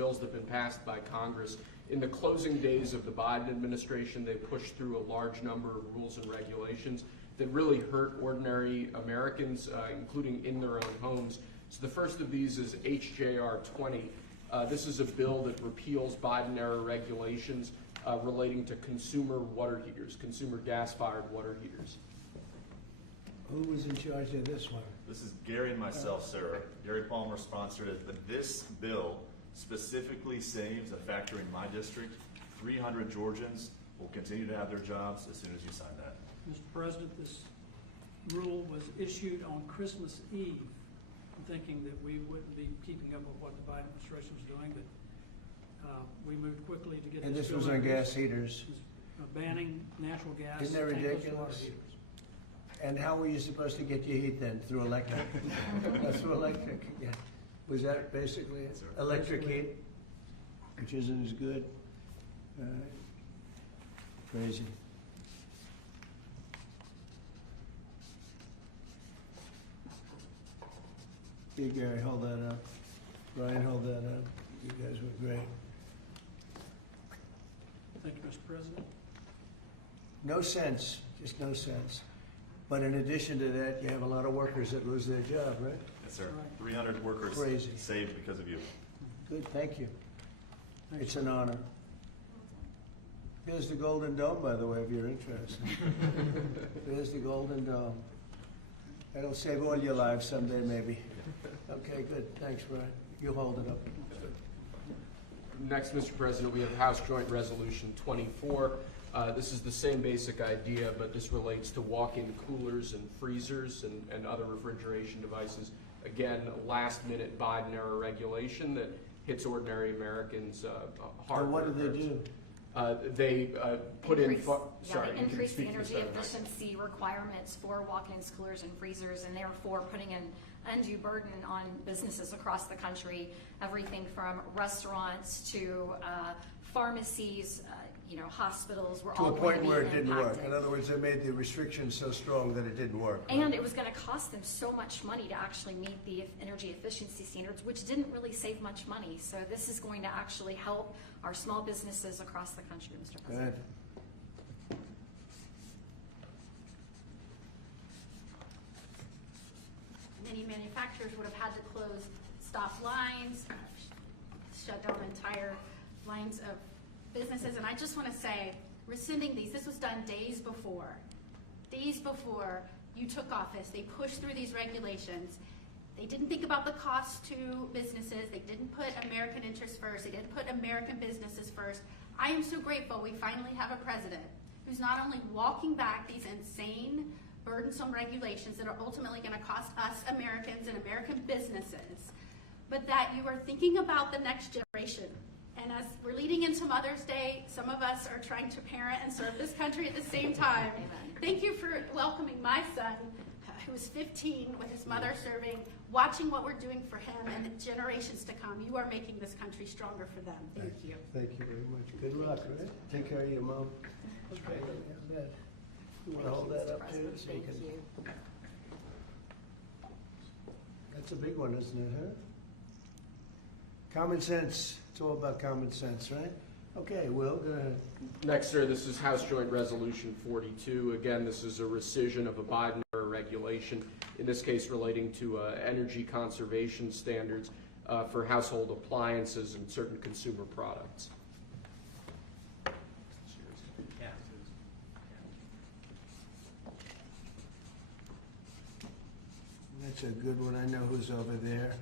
bills that have been passed by Congress. In the closing days of the Biden administration, they pushed through a large number of rules and regulations that really hurt ordinary Americans, including in their own homes. So the first of these is HJR 20. This is a bill that repeals Biden-era regulations relating to consumer water heaters, consumer gas-fired water heaters. Who was in charge of this one? This is Gary and myself, sir. Gary Palmer sponsored it, but this bill specifically saves a factory in my district. 300 Georgians will continue to have their jobs as soon as you sign that. Mr. President, this rule was issued on Christmas Eve. I'm thinking that we wouldn't be keeping up with what the Biden administration was doing, but we moved quickly to get And this this was bill on introduced. gas heaters. Banning natural gas. Isn't that tankless ridiculous? water heaters. And how were you supposed to get your heat then? Through electric? Through electric, yeah. Was that basically it? Yes, sir. Electric heat, which isn't as good? Crazy. Here, Gary, hold that up. Brian, hold that up. You guys were great. Thank you, Mr. President. No sense, just no sense. But in addition to that, you have a lot of workers that lose their job, right? Yes, sir. Right. 300 workers Crazy. saved because of you. Good, thank you. Thank It's you. an honor. Here's the Golden Dome, by the way, if you're interested. There's the Golden Dome. That'll save all your lives someday, maybe. Okay, good. Thanks, Brian. You hold it up. Next, Mr. President, we have House Joint Resolution 24. This is the same basic idea, but this relates to walk-in coolers and freezers and other refrigeration devices. Again, last-minute Biden-era regulation that hits ordinary Americans hard. And what do they do? They put in. Increase Sorry, you can the speak to energy this. efficiency requirements for walk-ins, coolers, and freezers, and therefore putting an undue burden on businesses across the country. Everything from restaurants to pharmacies, hospitals. Were To all a going point to be where it didn't work. impacted. In other words, they made the restrictions so strong that it didn't work. And it was going to cost them so much money to actually meet the energy efficiency standards, which didn't really save much money. So this is going to actually help our small businesses across the country, Mr. President. Good. Many manufacturers would have had to close stop lines, shut down entire lines of businesses. And I just want to say, rescinding these, this was done days before you took office. They pushed through these regulations. They didn't think about the cost to businesses. They didn't put American interests first. They didn't put American businesses first. I am so grateful we finally have a president who's not only walking back these insane, burdensome regulations that are ultimately going to cost us Americans and American businesses, but that you are thinking about the next generation. And as we're leading into Mother's Day, some of us are trying to parent and serve this country at the same time. Amen. Thank you for welcoming my son, who is 15, with his mother serving, watching what we're doing for him and the generations to come. You are making this country stronger for them. Thank you. Thank you very much. Good luck, right? Take care of your mom. Okay, yeah, bet. You want to hold that up too? So you can. That's a big one, isn't it, huh? Common sense. It's all about common sense, right? Okay, Will, go ahead. Next, sir, this is House Joint Resolution 42. Again, this is a rescission of a Biden-era regulation, in this case relating to energy conservation standards for household appliances and certain consumer products. That's a good one. I know who's over there.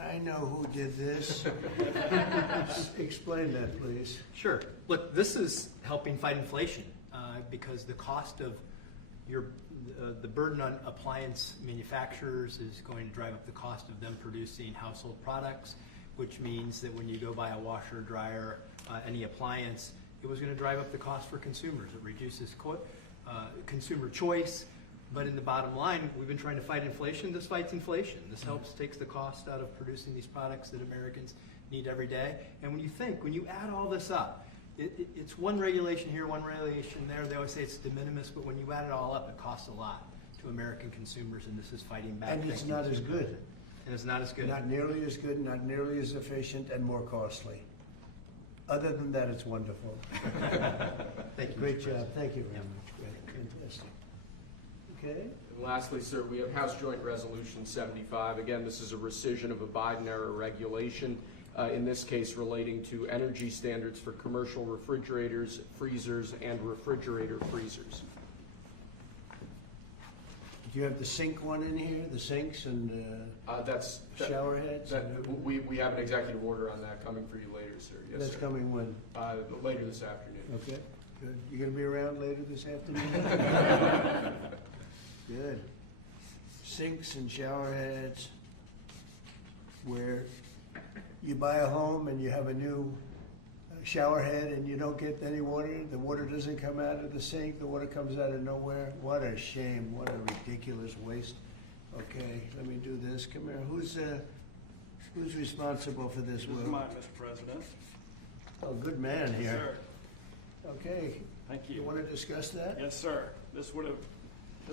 I know who did this. Explain that, please. Sure. Look, this is helping fight inflation because the cost of the burden on appliance manufacturers is going to drive up the cost of them producing household products, which means that when you go buy a washer, dryer, any appliance, it was going to drive up the cost for consumers. It reduces consumer choice. But in the bottom line, we've been trying to fight inflation. This fights inflation. This takes the cost out of producing these products that Americans need every day. And when you add all this up, it's one regulation here, one regulation there. They always say it's de minimis, but when you add it all up, it costs a lot to American consumers, and this is fighting back. And it's not as good. And it's not as good. Not nearly as good, not nearly as efficient, and more costly. Other than that, it's wonderful. Thank you. Great Mr. job, President. thank you very much. Great, fantastic. Okay, And lastly, sir, we have House Joint Resolution 75. Again, this is a rescission of a Biden-era regulation, in this case relating to energy standards for commercial refrigerators, freezers, and refrigerator freezers. do you have the sink one in here, the sinks and That- shower heads? we have an executive order on that coming for you later, sir. Yes, That's sir. coming when? Later this afternoon. Okay, good. You gonna be around later this afternoon? Good. Sinks and shower heads, where you buy a home and you have a new shower head and you don't get any water, the water doesn't come out of the sink, the water comes out of nowhere. What a shame, what a ridiculous waste. Okay, let me do this. Come here, who's responsible for this, This Will? is mine, Mr. President. Oh, good man Yes, here. sir. Okay, Thank you you. wanna discuss that? Yes, sir. This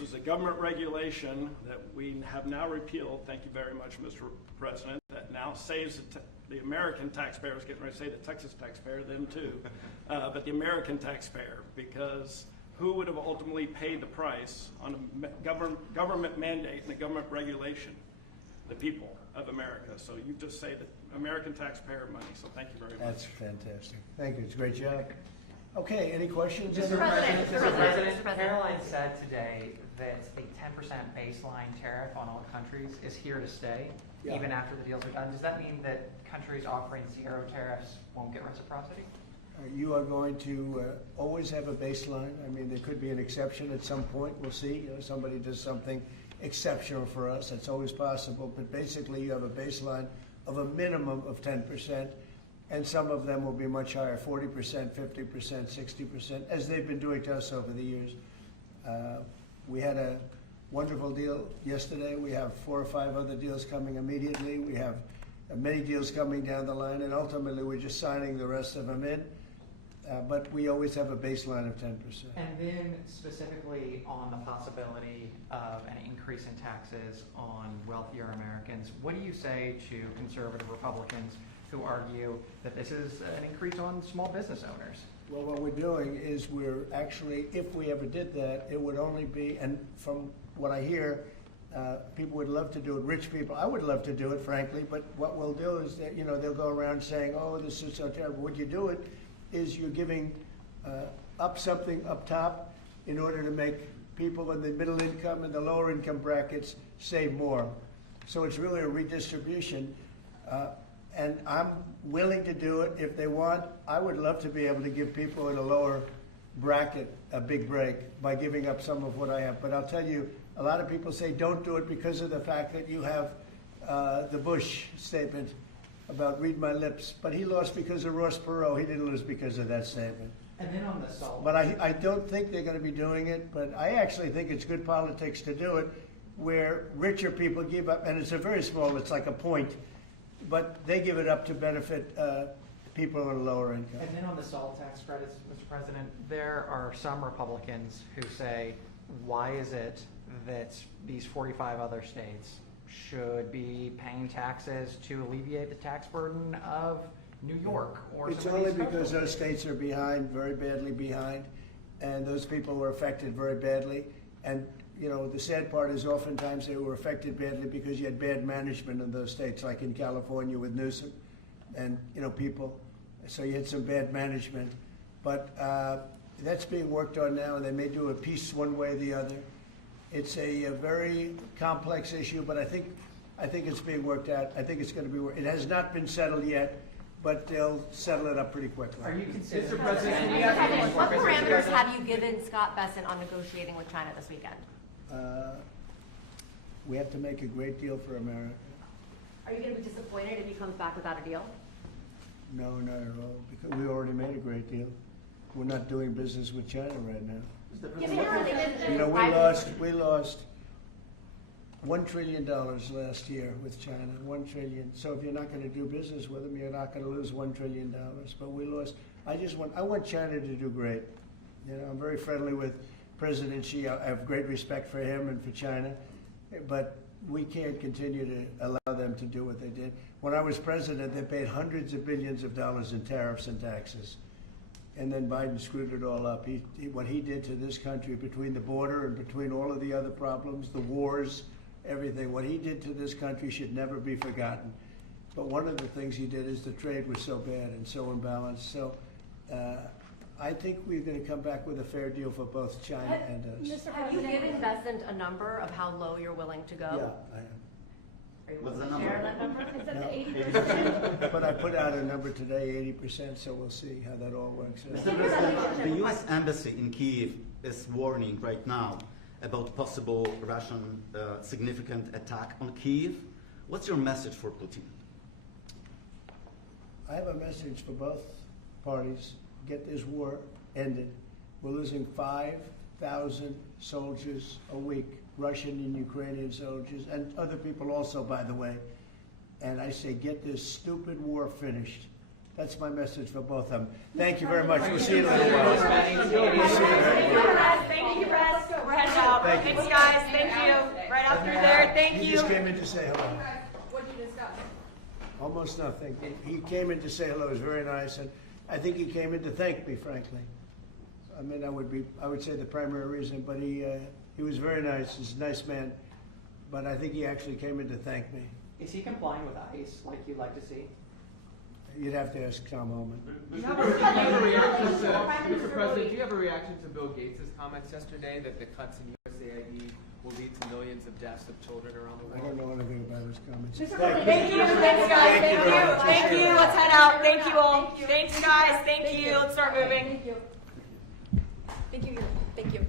was a government regulation that we have now repealed, thank you very much, Mr. President, that now saves the American taxpayer. I was getting ready to say the Texas taxpayer, them too, but the American taxpayer, because who would have ultimately paid the price on a government mandate and a government regulation? The people of America. So you just say the American taxpayer money, so thank you very much. That's fantastic. Thank you, it's a great job. Okay, any questions? Mr. President, President, President. Caroline said today that a 10% baseline tariff on all countries is here to stay, Yeah. even after the deals are done. Does that mean that countries offering zero tariffs won't get reciprocity? You are going to always have a baseline. I mean, there could be an exception at some point, we'll see. You know, somebody does something exceptional for us, that's always possible. But basically, you have a baseline of a minimum of 10%, and some of them will be much higher, 40%, 50%, 60%, as they've been doing to us over the years. We had a wonderful deal yesterday. We have 4 or 5 other deals coming immediately. We have many deals coming down the line, and ultimately, we're just signing the rest of them in. But we always have a baseline of 10%. And then specifically on the possibility of an increase in taxes on wealthier Americans, what do you say to conservative Republicans who argue that this is an increase on small business owners? Well, what we're doing is we're actually, if we ever did that, it would only be, and from what I hear, people would love to do it, rich people. I would love to do it, frankly, but what we'll do is that, you know, they'll go around saying, oh, this is so terrible. Would you do it? Is you're giving up something up top in order to make people in the middle income and the lower income brackets save more. So it's really a redistribution. And I'm willing to do it if they want. I would love to be able to give people in a lower bracket a big break by giving up some of what I have. But I'll tell you, a lot of people say don't do it because of the fact that you have the Bush statement about read my lips, but he lost because of Ross Perot. He didn't lose because of that statement. And then on the salt. But I don't think they're going to be doing it, but I actually think it's good politics to do it where richer people give up, and it's a very small, it's like a point, but they give it up to benefit people on a lower income. And then on the salt tax credits, Mr. President, there are some Republicans who say, why is it that these 45 other states should be paying taxes to alleviate the tax burden of New York or It's some of only these because coastal those states? states are behind, very badly behind, and those people were affected very badly. And, you know, the sad part is oftentimes they were affected badly because you had bad management in those states, like in California with Newsom and, you know, people. So you had some bad management. But that's being worked on now, and they may do a piece one way or the other. It's a very complex issue, but I think it's being worked out. I think it's going to be worked. It has not been settled yet, but they'll settle it up pretty quickly. Are you considering? Mr. President, can we Mr. ask you President, one what more question? parameters have you given Scott Bessent on negotiating with China this weekend? We have to make a great deal for America. Are you going to be disappointed if he comes back without a deal? No, not at all, because we already made a great deal. We're not doing business with China right now. You know, we lost $1 trillion last year with China, $1 trillion. So if you're not going to do business with them, you're not going to lose $1 trillion. But we lost. I want China to do great. You know, I'm very friendly with President Xi. I have great respect for him and for China. But we can't continue to allow them to do what they did. When I was president, they paid hundreds of billions of dollars in tariffs and taxes. And then Biden screwed it all up. What he did to this country between the border and between all of the other problems, the wars, everything, what he did to this country should never be forgotten. But one of the things he did is the trade was so bad and so imbalanced. So I think we're going to come back with a fair deal for both China and us. Have you given Besant a number of how low you're willing to go? Yeah, I am. Are you What's willing the to share number? that number? Is that No. the 80%? But I put out a number today, 80%, so we'll see how that all works out. Mr. President, the U.S. Embassy in Kyiv is warning right now about possible Russian significant attack on Kyiv. What's your message for Putin? I have a message for both parties. Get this war ended. We're losing 5,000 soldiers a week, Russian and Ukrainian soldiers, and other people also, by the way. And I say, get this stupid war finished. That's my message for both of them. Thank you very much. We'll see you in a little while. We'll see you in a little while. Thank you, press. We're heading out. Thank you. Thanks, guys. Thank you. Right up through there. Thank He you. just came in to say hello. What did you discuss? Almost nothing. He came in to say hello. It was very nice, and I think he came in to thank me, frankly. I mean, I would say the primary reason, but he was very nice. He's a nice man, but I think he actually came in to thank me. Is he complying with ICE like you'd like to see? You'd have to ask Tom Holman. Mr. President, do you have a reaction to Bill Gates' comments yesterday that the cuts in USAID will lead to millions of deaths of children around the I world? don't know anything about his comments. Thank you. Thanks, guys. Thank you. Thank you. Let's head out. Thank you all. Thanks, guys. Thank you. Let's start moving. Thank you. Thank you. Thank you.